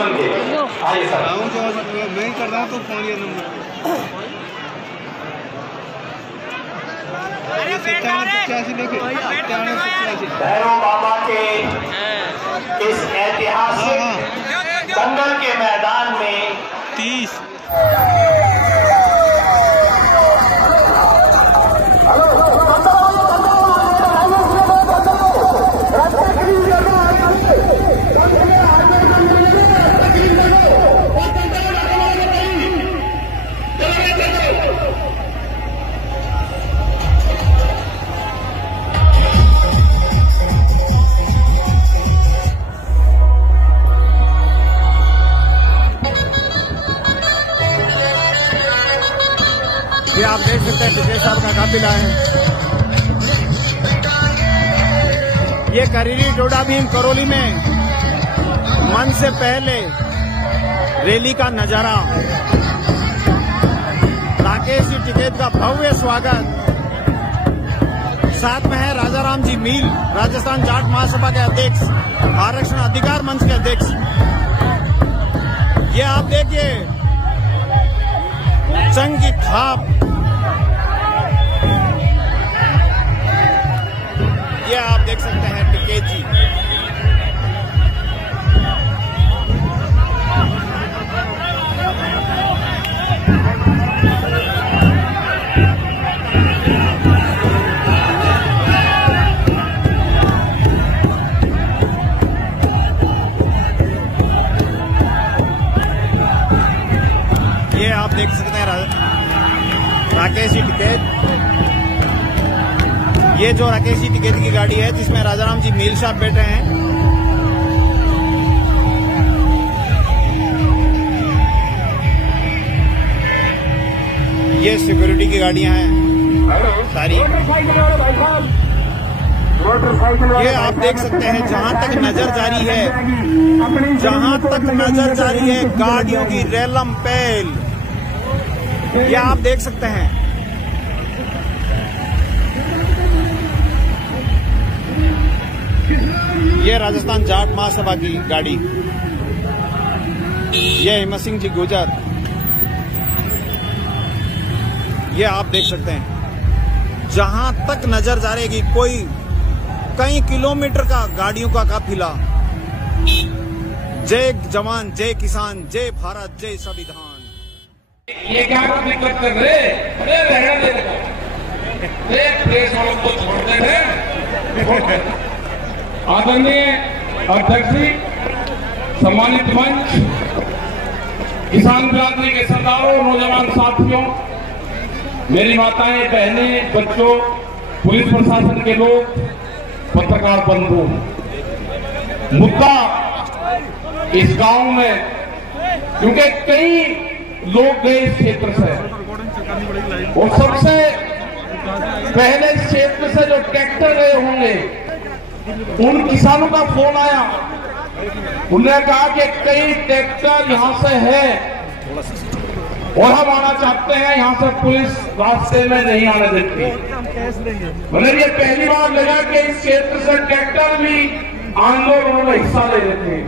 Zone के। आइए sir. मैं कर रहा हूँ तो फोन ये नंबर भैरव बाबा के इस ऐतिहासिक दंगल के मैदान में 30 ये आप देख सकते हैं विजय साहब का काफिला है। ये करीरी डोडा भीम करौली में मन से पहले रैली का नजारा, राकेश जी टिकैत का भव्य स्वागत, साथ में है राजाराम जी मील, राजस्थान जाट महासभा के अध्यक्ष, आरक्षण अधिकार मंच के अध्यक्ष। ये आप देखिए संघ की थाप, ये आप देख सकते हैं टिकैत जी। ये आप देख सकते हैं राकेश जी टिकैत। ये जो राकेश जी टिकैत की गाड़ी है जिसमें राजाराम जी मील साहब बैठे हैं। ये सिक्योरिटी की गाड़ियां हैं सारी। ये आप देख सकते हैं जहां तक नजर जारी है, जहां तक नजर जारी है गाड़ियों की रेलम पहल, ये आप देख सकते हैं। ये राजस्थान जाट महासभा की गाड़ी, ये हिम्मत सिंह जी गुजर, ये आप देख सकते हैं जहां तक नजर जा रही है कोई कई किलोमीटर का गाड़ियों का काफिला। जय जवान, जय किसान, जय भारत, जय संविधान। ये क्या दिक्कत कर रहे? अरे रहने दे, प्रेस वालों को छोड़ते हैं। आदरणीय अध्यक्ष जी, सम्मानित मंच, किसान बिरादरी के सरदारों, नौजवान साथियों, मेरी माताएं, बहनें, बच्चों, पुलिस प्रशासन के लोग, पत्रकार बंधु, मुद्दा इस गांव में, क्योंकि कई लोग गए इस क्षेत्र से और सबसे पहले इस क्षेत्र से जो ट्रैक्टर गए होंगे उन किसानों का फोन आया। उन्होंने कहा कि कई ट्रैक्टर यहां से है और हम आना चाहते हैं, यहां से पुलिस रास्ते में नहीं आने देती। मतलब ये पहली बार लगा कि इस क्षेत्र से ट्रैक्टर भी आंदोलन में हिस्सा ले लेते हैं।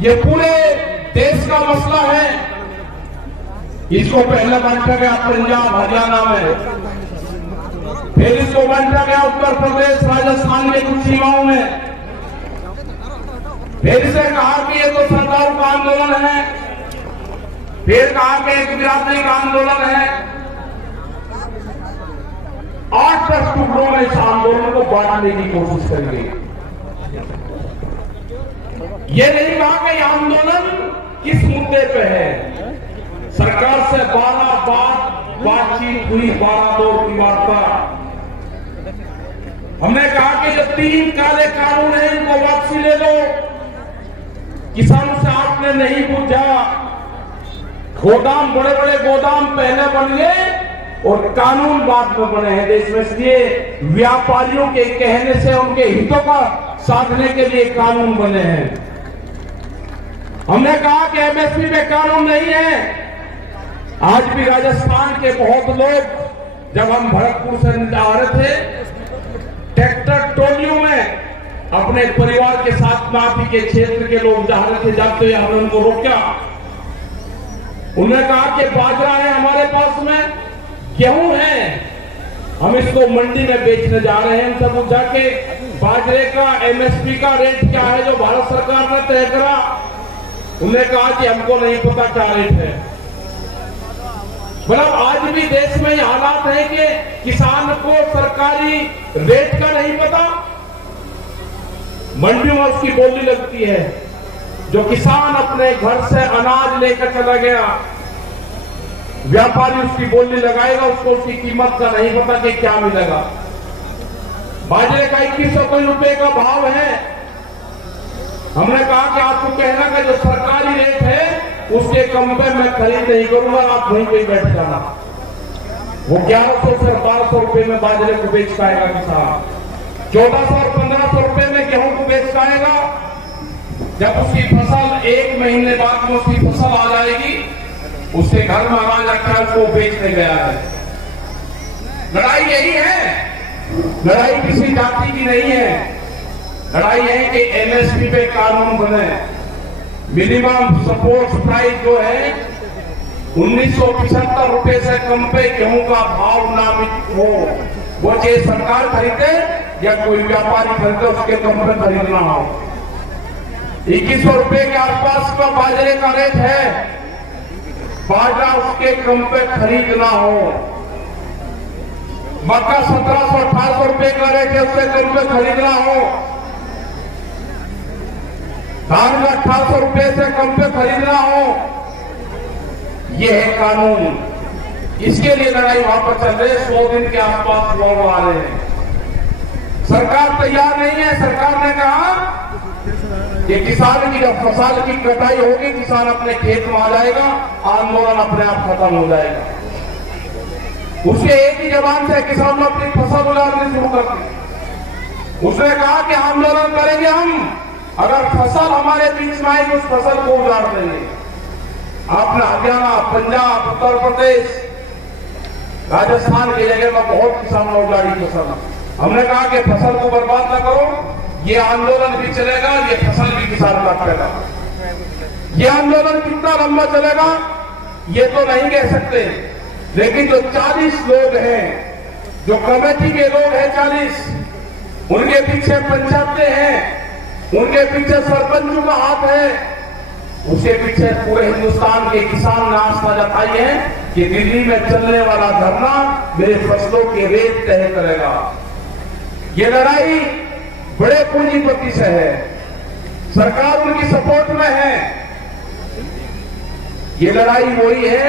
ये पूरे देश का मसला है। इसको पहले बांटा गया पंजाब हरियाणा में, फिर इसको बांटा गया उत्तर प्रदेश राजस्थान के कुछ सीमाओं में, फिर इसे कहा कि ये तो सरकार का आंदोलन है, फिर कहा कि एक बिरादरी का आंदोलन है। 8-10 टुकड़ों में इस आंदोलन को बांटने की कोशिश करेंगे। ये नहीं कहा कि आंदोलन किस मुद्दे पे है। सरकार से 12 बार बातचीत हुई, 12 दौर की वार्ता। हमने कहा कि जो 3 काले कानून हैं इनको वापसी ले लो। किसानों से आपने नहीं पूछा। गोदाम, बड़े बड़े गोदाम पहले बन गए और कानून बाद में बने हैं देश में, इसलिए व्यापारियों के कहने से उनके हितों का साधने के लिए कानून बने हैं। हमने कहा कि एमएसपी में कानून नहीं है। आज भी राजस्थान के बहुत लोग, जब हम भरतपुर से आ रहे थे, ट्रैक्टर ट्रॉलियों में अपने परिवार के साथ नापी के क्षेत्र के लोग जा रहे थे, जाते हुए हमने उनको रोका। उन्होंने कहा कि बाजरा है हमारे पास में, गेहूं है, हम इसको मंडी में बेचने जा रहे हैं। सब जाके बाजरे का एमएसपी का रेट क्या है जो भारत सरकार ने तय करा, उन्होंने कहा कि हमको नहीं पता क्या रेट है। मतलब आज भी देश में ये हालात है कि किसान को सरकारी रेट का नहीं पता, मंडियों में उसकी बोली लगती है। जो किसान अपने घर से अनाज लेकर चला गया, व्यापारी उसकी बोली लगाएगा, उसको उसकी कीमत का नहीं पता कि क्या मिलेगा। बाजरे का 2100 रुपए का भाव है। हमने कहा कि आपको कहना का जो सरकारी रेट है उसके कम पे मैं खरीद नहीं करूंगा, आप वहीं पे बैठ जाना। वो 1100 से 1200 रुपए में बाजरे को बेच पाएगा किसान, 1400 और 1500 रुपए में गेहूं को बेच पाएगा। जब उसकी फसल 1 महीने बाद में उसकी फसल आ जाएगी, उसके घर में अनाज रखा है, उसको बेचने गया है। लड़ाई यही है, लड़ाई किसी जाति की नहीं है। लड़ाई है कि एमएसपी पे कानून बने। मिनिमम सपोर्ट प्राइस जो है 1975 रुपए से कम पे गेहूं का भाव नामित हो। वो चाहे सरकार खरीदे या कोई व्यापारी खरीदे, उसके कम पे खरीदना हो। 2100 रुपए के आसपास का बाजरे का रेट है, बाजरा उसके कम पे खरीदना हो। मक्का 1700-1800 रुपए का रेट है, उससे कम पे खरीदना हो। धान का 1800 रुपए से कम पे खरीदना हो। यह है कानून। इसके लिए लड़ाई वहां पर चल रही है। 100 दिन के आसपास लोग आ रहे हैं। सरकार तैयार नहीं है। सरकार ने कहा कि किसान की जब फसल की कटाई होगी, किसान अपने खेत में आ जाएगा, आंदोलन अपने आप खत्म हो जाएगा। उसके एक ही जबान से किसान ने अपनी फसल उगानी शुरू कर दी। उसने कहा कि आंदोलन करेंगे हम, अगर फसल हमारे बीच में आएगी उस फसल को उजाड़ देंगे। आपने हरियाणा, पंजाब, उत्तर प्रदेश, राजस्थान की जगह में बहुत किसानों ने उजाड़ी फसल। हमने कहा कि फसल को बर्बाद न करो, ये आंदोलन भी चलेगा, ये फसल भी किसान काटेगा। ये आंदोलन कितना लंबा चलेगा ये तो नहीं कह सकते, लेकिन जो 40 लोग हैं, जो कमेटी के लोग हैं 40, उनके पीछे पंचायतें हैं, उनके पीछे सरपंचों का हाथ है, उसके पीछे पूरे हिंदुस्तान के किसान ने आस्था जताई है कि दिल्ली में चलने वाला धरना मेरे फसलों के रेट तय करेगा। ये लड़ाई बड़े पूंजीपति से है, सरकार उनकी सपोर्ट में है। ये लड़ाई वही है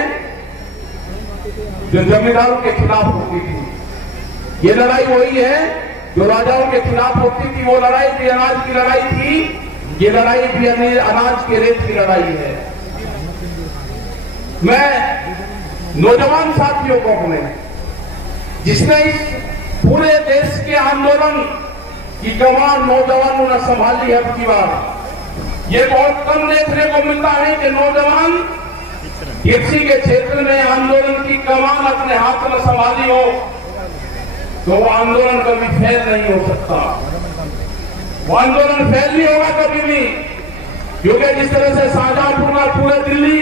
जो जमींदारों के खिलाफ होती थी। ये लड़ाई वही है जो राजाओं के खिलाफ होती थी। वो लड़ाई भी अनाज की लड़ाई थी, ये लड़ाई भी अनाज के रेट की लड़ाई है। मैं नौजवान साथियों को अपने, जिसने इस पूरे देश के आंदोलन की कमान नौजवानों ने संभाली है, अब की बार ये बहुत कम देखने को मिलता है कि नौजवान किसी के क्षेत्र में आंदोलन की कमान अपने हाथ में संभाली हो, तो वो आंदोलन कभी फेल नहीं हो सकता। वो आंदोलन फेल नहीं होगा कभी भी, क्योंकि जिस तरह से शाहजहांपुर का पूरे दिल्ली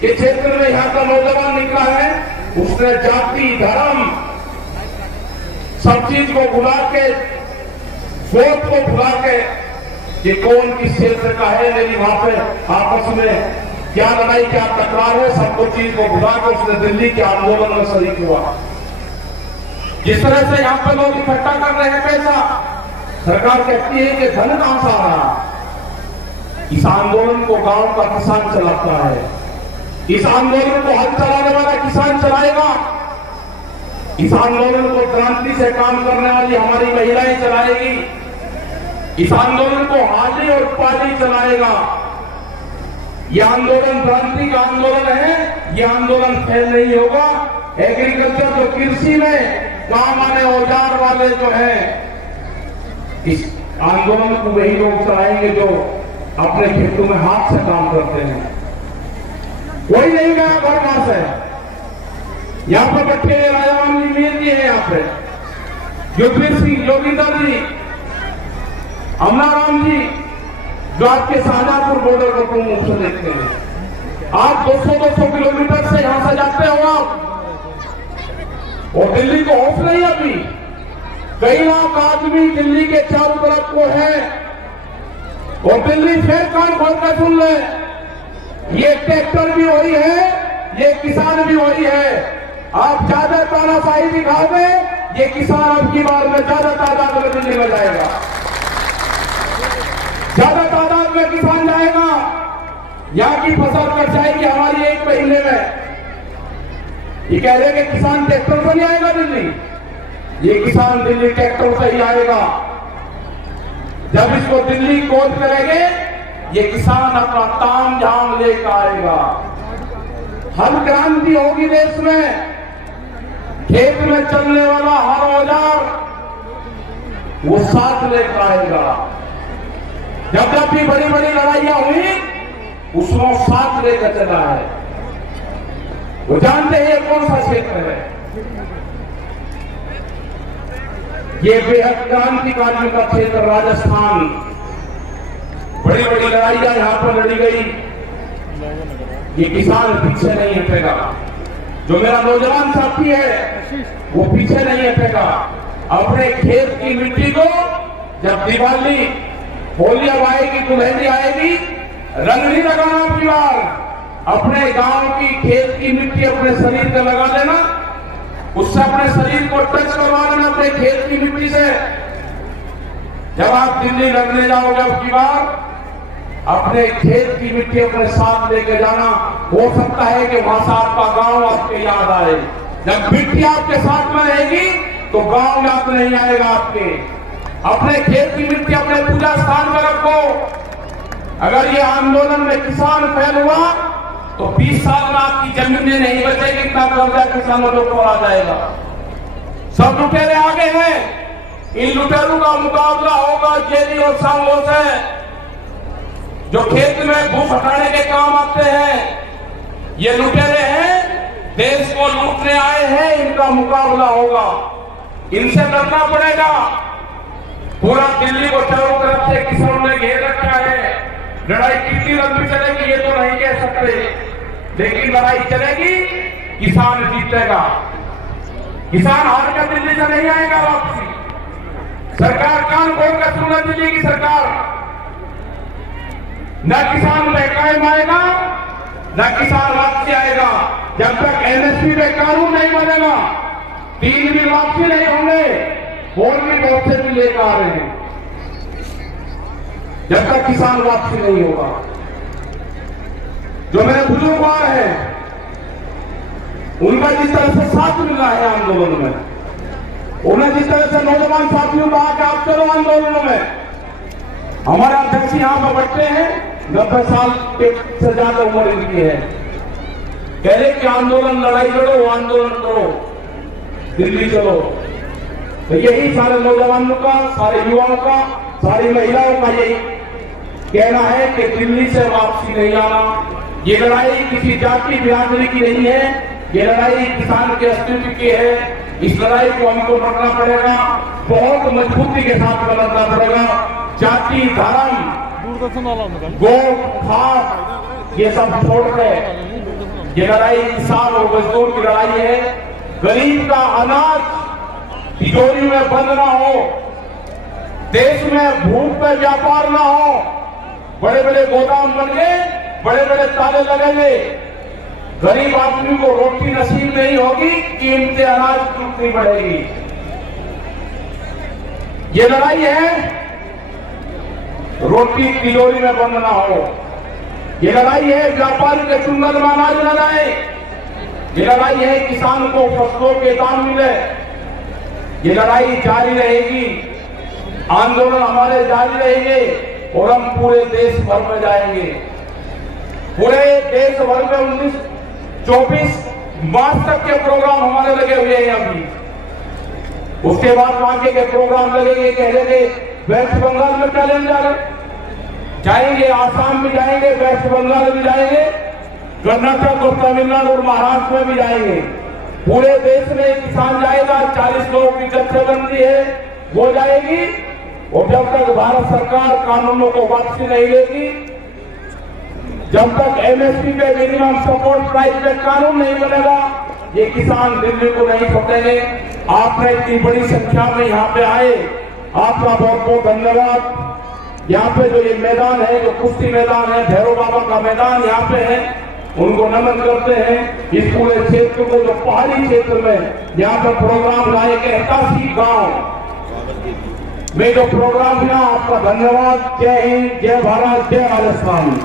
के क्षेत्र में यहां का नौजवान निकला है, उसने जाति, धर्म, सब चीज को भुला के, वोट को भुला के, कि कौन किस क्षेत्र का है, मेरी वहां पे आपस में क्या लड़ाई, क्या तकरार है, सबको चीज को भुला के उसने दिल्ली के आंदोलन में शरीक हुआ। जिस तरह से यहां पे लोग इकट्ठा कर रहे हैं पैसा, सरकार कहती है कि धन कहां से आ रहा। इस आंदोलन को गांव का किसान चलाता है, इस आंदोलन को हल चलाने वाला किसान चलाएगा, इस आंदोलन को क्रांति से काम करने वाली हमारी महिलाएं चलाएगी, इस आंदोलन को हाली और पाली चलाएगा। यह आंदोलन क्रांति का आंदोलन है, यह आंदोलन फेल नहीं होगा। एग्रीकल्चर जो कृषि में काम आने औजार वाले जो है, इस आंदोलन को वही लोग चलाएंगे जो अपने खेतों में हाथ से काम करते हैं। कोई नहीं गया घर वहां से। यहां पर बैठे राजाराम जी मीर जी है, यहाँ पे युद्धवीर सिंह जोगिंदर जी, अमनाराम जी जो आपके शाहजहांपुर बॉर्डर को प्रमुख से देखते हैं, आप 200-200 किलोमीटर से यहां से जाते हो आप, और दिल्ली को ऑफ नहीं अभी। कई लाख आदमी दिल्ली के चारों तरफ को है, और दिल्ली फिर कान खोल कर सुन ले, ये ट्रैक्टर भी वही है, ये किसान भी वही है। आप ज्यादा तानाशाही दिखाओगे, ये किसान अब की बार में ज्यादा तादाद में दिल्ली में जाएगा, ज्यादा तादाद में किसान जाएगा। यहाँ की फसल कट जाएगी हमारी 1 महीने में। ये कह रहे कि किसान ट्रैक्टर से नहीं आएगा दिल्ली, ये किसान दिल्ली ट्रैक्टर से ही आएगा। जब इसको दिल्ली कोर्ट करेंगे, ये किसान अपना ताम झाम लेकर आएगा। हर क्रांति होगी देश में। खेत में चलने वाला हर औजार वो साथ लेकर आएगा। जब जब भी बड़ी बड़ी लड़ाइयां हुई, उसमें साथ लेकर चला है। वो जानते हैं ये कौन सा क्षेत्र है, ये बेहद क्रांतिकारियों का क्षेत्र राजस्थान। बड़ी बड़ी लड़ाइयां यहां पर लड़ी गई, ये किसान पीछे नहीं हटेगा। जो मेरा नौजवान साथी है वो पीछे नहीं हटेगा। अपने खेत की मिट्टी को जब दिवाली होली अब आएगी, दुल्हनी आएगी, रंग नहीं लगाना अपनी बार। अपने गांव की खेत की मिट्टी अपने शरीर पे लगा लेना, उससे अपने शरीर को टच करवा लेना अपने खेत की मिट्टी से। जब आप दिल्ली लड़ने जाओगे अब की बार, अपने खेत की मिट्टी अपने साथ लेके जाना। हो सकता है कि वहां से आपका गांव आपके याद आए। जब मिट्टी आपके साथ में रहेगी तो गांव याद नहीं आएगा आपके। अपने खेत की मिट्टी अपने पूजा स्थान में रखो। अगर ये आंदोलन में किसान फैल हुआ तो 20 साल में आपकी जमीनें नहीं बचेगी, इतना कर्जा किसानों के ऊपर आ जाएगा। सब लुटेरे आगे हैं, इन लुटेरों का मुकाबला होगा जेली और सांगों से, जो खेत में भूख हटाने के काम आते हैं। ये लुटेरे हैं, देश को लूटने आए हैं, इनका मुकाबला होगा, इनसे लड़ना पड़ेगा। पूरा दिल्ली को चारों तरफ से किसानों ने घेर रखा है। लड़ाई कितनी लंबी चलेगी ये तो नहीं कह सकते, लेकिन लड़ाई चलेगी, किसान जीतेगा। किसान हार कर दिल्ली से नहीं आएगा वापसी। सरकार कान खोल कर सुनना, दिल्ली की सरकार न किसान महकाम आएगा, न किसान वापसी आएगा। जब तक एमएसपी में कानून नहीं बनेगा, 3 बिल वापसी नहीं होंगे, और भी बहुत से बिल लेकर आ रहे हैं। जब तक किसान वापसी नहीं होगा, जो मेरे बुजुर्ग आ रहे हैं उनका जिस तरह से साथ मिल रहा है आंदोलन में, उन्हें जिस तरह से नौजवान साथियों को आके आप चलो आंदोलनों में। हमारे अध्यक्ष यहां पर बैठे हैं, 90 साल से ज्यादा उम्र इनकी है। कह रहे कि आंदोलन लड़ाई लड़ो, आंदोलन करो, दिल्ली चलो। तो यही सारे नौजवानों का, सारे युवाओं का, सारी महिलाओं का यही कहना है कि दिल्ली से वापसी नहीं आना। ये लड़ाई किसी जाति बिरादरी की नहीं है, ये लड़ाई किसान के अस्तित्व की है। इस लड़ाई को हमको लड़ना पड़ेगा, बहुत मजबूती के साथ लड़ना पड़ेगा। जाति, धर्म, गोट, खास ये सब छोड़ कर ये लड़ाई किसान और मजदूर की लड़ाई है। गरीब का अनाज तिजोरी में बंद ना हो, देश में भूख पे व्यापार ना हो। बड़े बड़े गोदाम बन गए, बड़े बड़े ताले लगेंगे, गरीब आदमी को रोटी नसीब नहीं होगी, कीमतें अनाज टूटनी पड़ेगी। ये लड़ाई है रोटी तिजोरी में बंद ना हो। ये लड़ाई है व्यापारी के चुंगल में अनाज न जाए। ये लड़ाई है किसान को फसलों के दाम मिले। ये लड़ाई जारी रहेगी, आंदोलन हमारे जारी रहेंगे, और हम पूरे देश भर में जाएंगे। पूरे देश भर में 24 मार्च तक के प्रोग्राम हमारे लगे हुए हैं अभी। उसके बाद आगे के प्रोग्राम लगेंगे। कह रहे थे वेस्ट बंगाल में कैलेंडर जाएंगे, आसाम में जाएंगे, वेस्ट बंगाल में जाएंगे, कर्नाटक और तमिलनाडु और महाराष्ट्र में भी जाएंगे। पूरे देश में किसान जाएगा। 40 लोगों की जत्थेबंदी है, वो जाएगी। और जब तक भारत सरकार कानूनों को वापसी नहीं लेगी, जब तक एमएसपी पे मिनिमम सपोर्ट प्राइस पे कानून नहीं बनेगा, ये किसान दिल्ली को नहीं छोड़ेंगे। आपने इतनी बड़ी संख्या में यहाँ पे आए, आपका बहुत बहुत धन्यवाद। यहाँ पे जो ये मैदान है, जो कुश्ती मैदान है, भैरव बाबा का मैदान यहाँ पे है, उनको नमन करते हैं। इस पूरे क्षेत्र को, जो पहाड़ी क्षेत्र में यहाँ पर प्रोग्राम लाए के 81 गांव में जो प्रोग्राम मिला, आपका धन्यवाद। जय हिंद, जय भारत, जय राजस्थान।